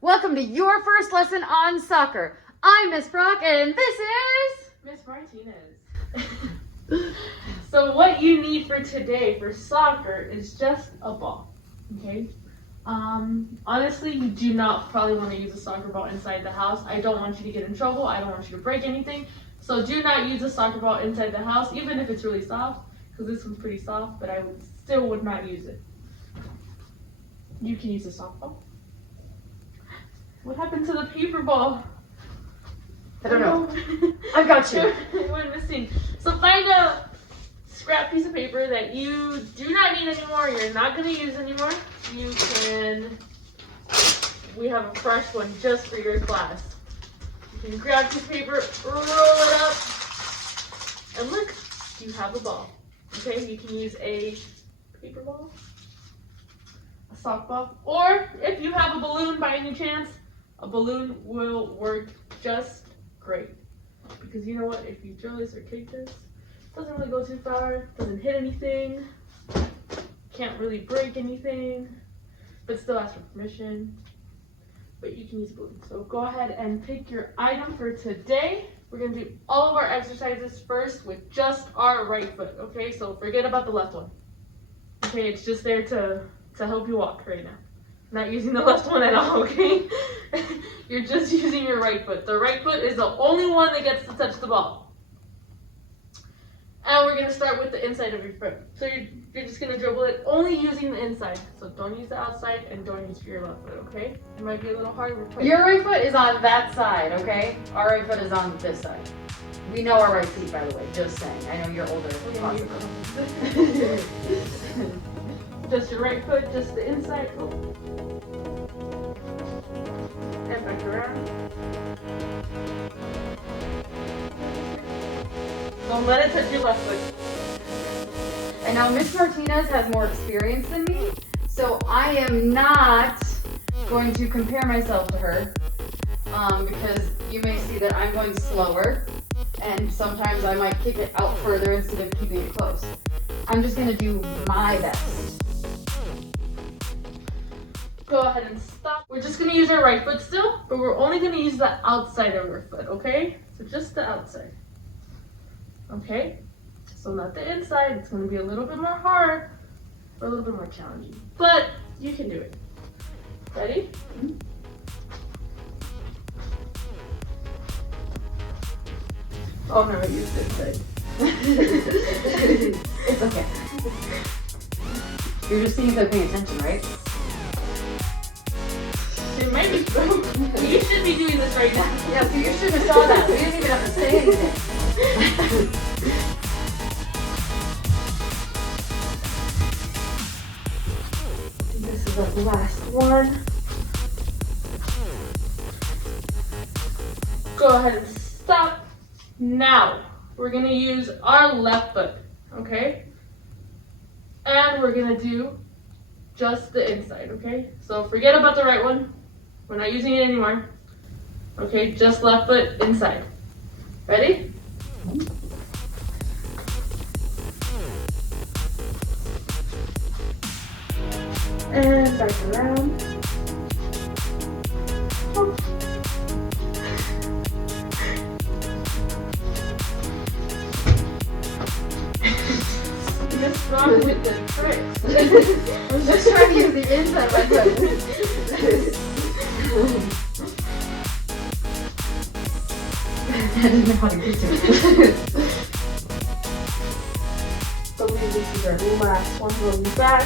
Welcome to your first lesson on soccer. I'm Miss Brock and this is Miss Martinez. So what you need for today for soccer is just a ball, okay? Honestly, you do not probably want to use a soccer ball inside the house. I don't want you to get in trouble. I don't want you to break anything. So do not use a soccer ball inside the house, even if it's really soft, because this one's pretty soft, but I still would not use it. You can use a softball. What happened to the paper ball? I don't know. I've got you. It went missing. So find a scrap piece of paper that you do not need anymore, you're not going to use anymore. We have a fresh one just for your class. You can grab this paper, roll it up, and look, you have a ball. Okay, you can use a paper ball, a softball, or if you have a balloon by any chance, a balloon will work just great. Because you know what, if you drill this or kick this, it doesn't really go too far, doesn't hit anything, can't really break anything, but still ask for permission. But you can use a balloon. So go ahead and pick your item for today. We're going to do all of our exercises first with just our right foot, okay? So forget about the left one. Okay, it's just there to help you walk right now. Not using the left one at all, okay? You're just using your right foot. The right foot is the only one that gets to touch the ball. And we're going to start with the inside of your foot. So you're just going to dribble it only using the inside. So don't use the outside and don't use your left foot, okay? It might be a little hard. Your right foot is on that side, okay? Our right foot is on this side. We know our right feet, by the way, just saying. I know you're older. Just your right foot, just the inside. Oh. And back around. Don't let it touch your left foot. And now Miss Martinez has more experience than me, so I am not going to compare myself to her because you may see that I'm going slower and sometimes I might kick it out further instead of keeping it close. I'm just going to do my best. Go ahead and stop. We're just going to use our right foot still, but we're only going to use the outside of our foot, okay? So just the outside. Okay? So not the inside. It's going to be a little bit more hard, or a little bit more challenging. But you can do it. Ready? Mm-hmm. Oh no, I used this side. It's okay. You're just seeing if they're paying attention, right? It might be broke. You should be doing this right now. Yeah, so you should have saw that. We didn't even have to say anything. This is the last one. Go ahead and stop. Now, we're going to use our left foot, okay? And we're going to do just the inside, okay? So forget about the right one. We're not using it anymore. Okay, just left foot inside. Ready? And back around. Oh. What's wrong with the tricks? I was just trying to use the inside left foot. I didn't know how to get to it. So this is our last one. We'll be back.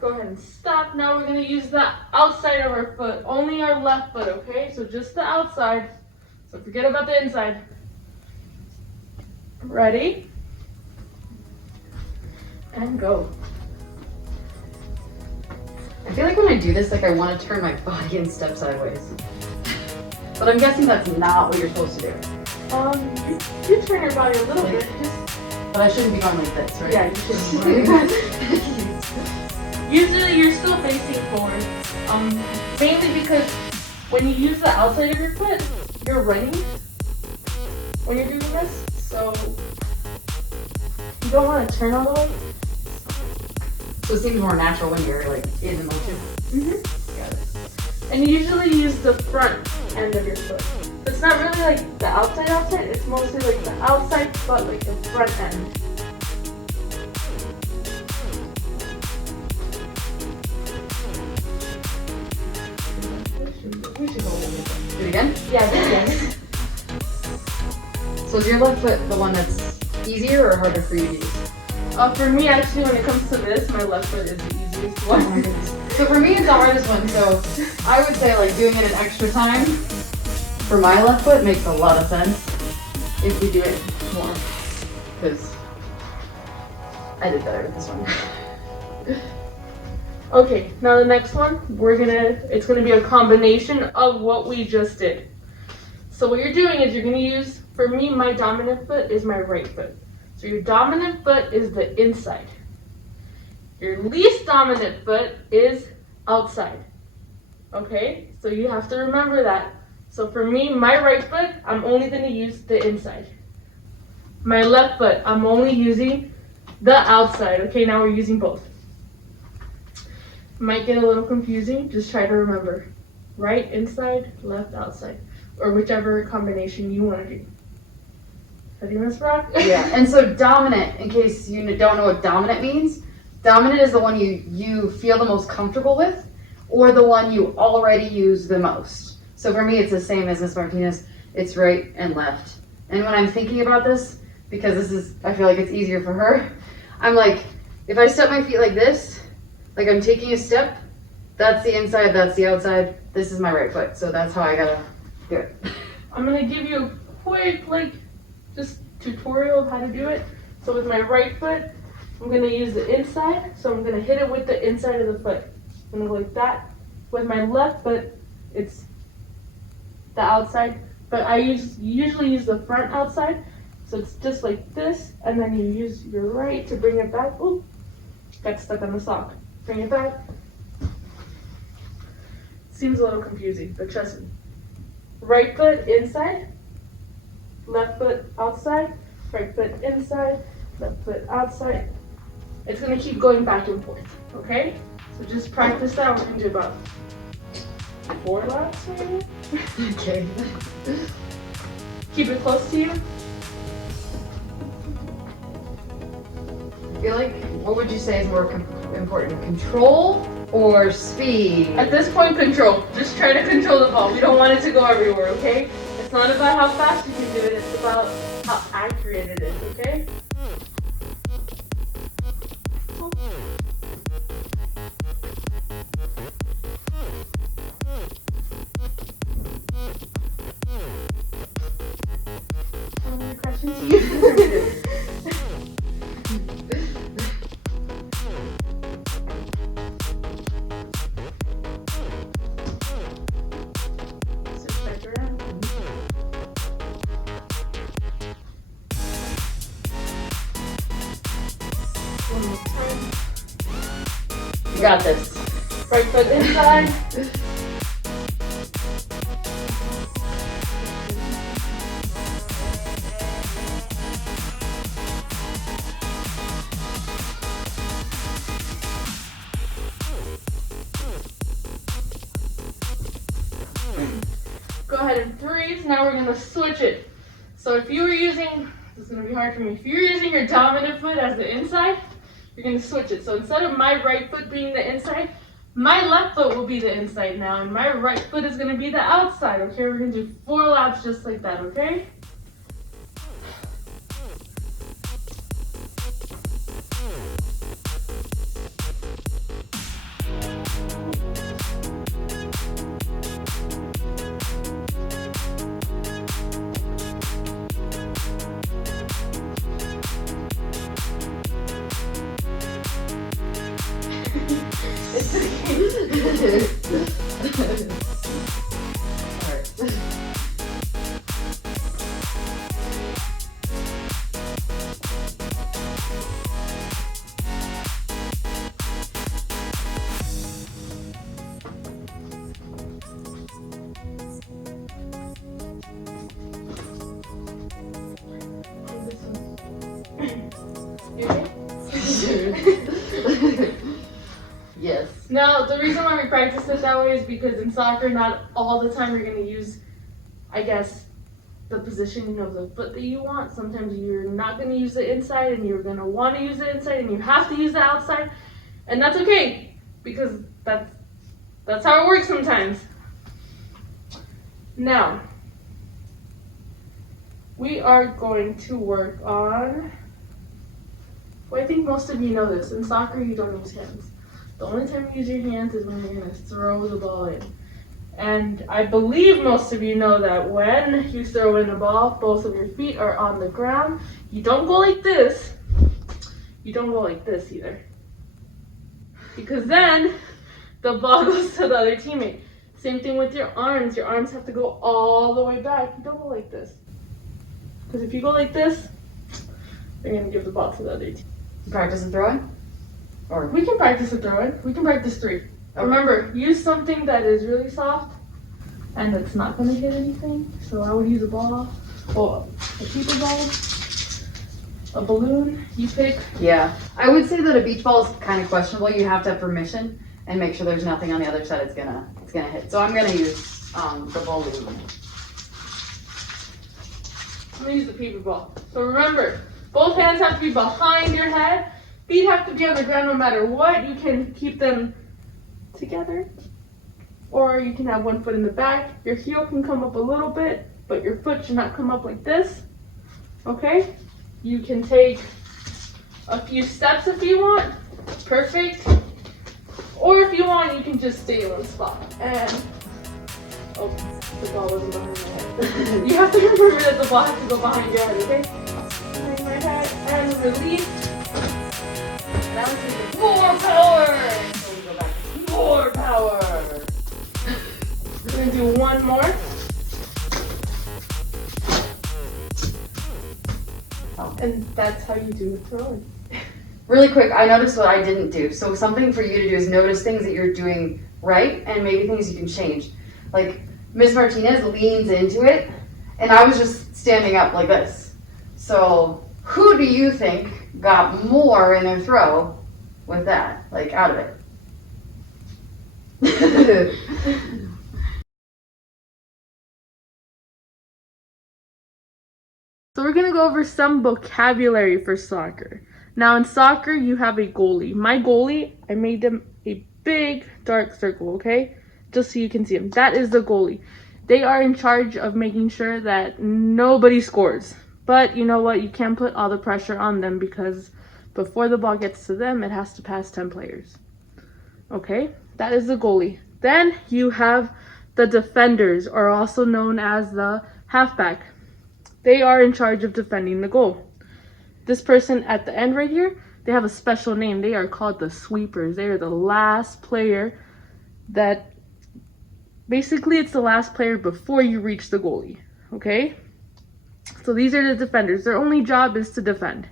Go ahead and stop. Now we're going to use the outside of our foot. Only our left foot, okay? So just the outside. So forget about the inside. Ready? And go. I feel like when I do this, like I want to turn my body and step sideways. But I'm guessing that's not what you're supposed to do. You turn your body a little bit. But I shouldn't be going like this, right? Yeah, you shouldn't. Usually you're still facing forward. Mainly because when you use the outside of your foot, you're running when you're doing this. So you don't want to turn all the way. So it seems more natural when you're like in the motion. Got it. And you usually use the front end of your foot. It's not really like the outside, it's mostly like the outside, but like the front end. We should go with Do it again? it. Yeah, do it again. So is your left foot the one that's easier or harder for you to use? For me, actually, when it comes to this, my left foot is the easiest one. So for me, it's the hardest one. So I would say like doing it an extra time for my left foot makes a lot of sense if we do it more. Because I did better with this one. Okay, now the next one, it's gonna be a combination of what we just did. So what you're doing is you're gonna use, for me, my dominant foot is my right foot. So your dominant foot is the inside. Your least dominant foot is outside. Okay, so you have to remember that. So for me, my right foot, I'm only gonna use the inside. My left foot, I'm only using the outside. Okay, now we're using both. Might get a little confusing, just try to remember. Right inside, left outside, or whichever combination you want to do. Ready, Miss Brock? Yeah, and so dominant, in case you don't know what dominant means, dominant is the one you feel the most comfortable with, or the one you already use the most. So for me, it's the same as Miss Martinez. It's right and left. And when I'm thinking about this, because I feel like it's easier for her, I'm like, if I step my feet like this, like I'm taking a step, that's the inside, that's the outside, this is my right foot. So that's how I gotta do it. I'm gonna give you a quick, just tutorial of how to do it. So with my right foot, I'm gonna use the inside, so I'm gonna hit it with the inside of the foot. I'm gonna go like that. With my left foot, it's the outside, but I usually use the front outside. So it's just like this, and then you use your right to bring it back. Ooh, got stuck on the sock. Bring it back. Seems a little confusing, but trust me. Right foot inside, left foot outside, right foot inside, left foot outside. It's gonna keep going back and forth, okay? So just practice that. We're gonna do about 4 laps maybe. Okay. Keep it close to you. I feel like, what would you say is more important, control or speed? At this point, control. Just try to control the ball. We don't want it to go everywhere, okay? It's not about how fast you can do it, it's about how accurate it is, okay? Any other questions? One more time. You got this. Right foot inside. Go ahead and freeze. Now we're gonna switch it. So if you were using, this is gonna be hard for me. If you're using your dominant foot as the inside, you're gonna switch it. So instead of my right foot being the inside, my left foot will be the inside now, and my right foot is gonna be the outside. Okay, we're gonna do 4 laps just like that. Okay. You okay? Now, the reason why we practice it that way is because in soccer, not all the time you're going to use, I guess, the positioning of the foot that you want. Sometimes you're not going to use the inside and you're going to want to use the inside and you have to use the outside. And that's okay because that's how it works sometimes. Now, we are going to work on, well, I think most of you know this. In soccer, you don't use hands. The only time you use your hands is when you're going to throw the ball in. And I believe most of you know that when you throw in a ball, both of your feet are on the ground. You don't go like this. You don't go like this either. Because then the ball goes to the other teammate. Same thing with your arms. Your arms have to go all the way back. You don't go like this. Because if you go like this, they're going to give the ball to the other team. Practice and throwing? Or We can practice a throw-in. We can practice 3. Okay. Remember, use something that is really soft and that's not going to hit anything. So I would use a ball, or a paper ball, a balloon. You pick. yeah, I would say that a beach ball is kind of questionable. You have to have permission and make sure there's nothing on the other side it's gonna hit. So I'm gonna use the balloon. I'm going to use the paper ball. So remember, both hands have to be behind your head. Feet have to be on the ground no matter what. You can keep them together, or you can have one foot in the back. Your heel can come up a little bit, but your foot should not come up like this. Okay? You can take a few steps if you want. Perfect. Or if you want, you can just stay in one spot. And oh, the ball wasn't behind my head. You have to remember that the ball has to go behind your head, okay? Behind my head and release. Now let's do more power. So we go back. More power. We're gonna do one more. Oh. And that's how you do the throwing. Really quick, I noticed what I didn't do. So something for you to do is notice things that you're doing right and maybe things you can change. Like Miss Martinez leans into it and I was just standing up like this. So who do you think got more in their throw with that? Like out of it. So we're gonna go over some vocabulary for soccer. Now in soccer, you have a goalie. My goalie, I made them a big dark circle, okay? Just so you can see them. That is the goalie. They are in charge of making sure that nobody scores. But you know what? You can't put all the pressure on them because before the ball gets to them, it has to pass 10 players. Okay? That is the goalie. Then you have the defenders, or also known as the halfback. They are in charge of defending the goal. This person at the end right here, they have a special name. They are called the sweepers. They are the last player that, basically it's the last player before you reach the goalie. Okay? So these are the defenders. Their only job is to defend.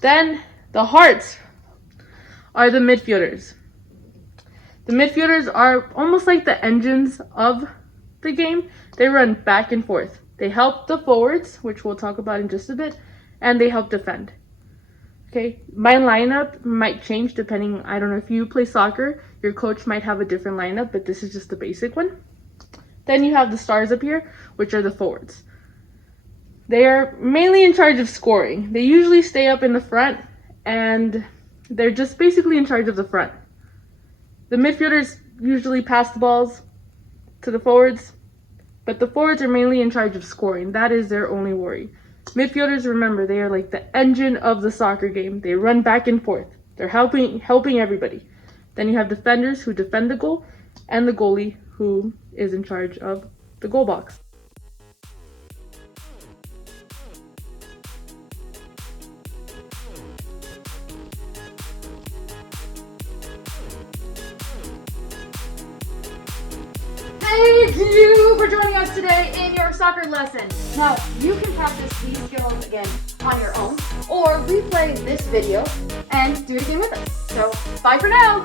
Then the hearts are the midfielders. The midfielders are almost like the engines of the game. They run back and forth. They help the forwards, which we'll talk about in just a bit, and they help defend. Okay, my lineup might change depending, I don't know, if you play soccer, your coach might have a different lineup, but this is just the basic one. Then you have the stars up here, which are the forwards. They are mainly in charge of scoring. They usually stay up in the front, and they're just basically in charge of the front. The midfielders usually pass the balls to the forwards, but the forwards are mainly in charge of scoring. That is their only worry. Midfielders, remember, they are like the engine of the soccer game. They run back and forth. They're helping everybody. Then you have defenders who defend the goal, and the goalie who is in charge of the goal box. Thank you for joining us today in your soccer lesson. Now, you can practice these skills again on your own or replay this video and do it again with us. So, bye for now.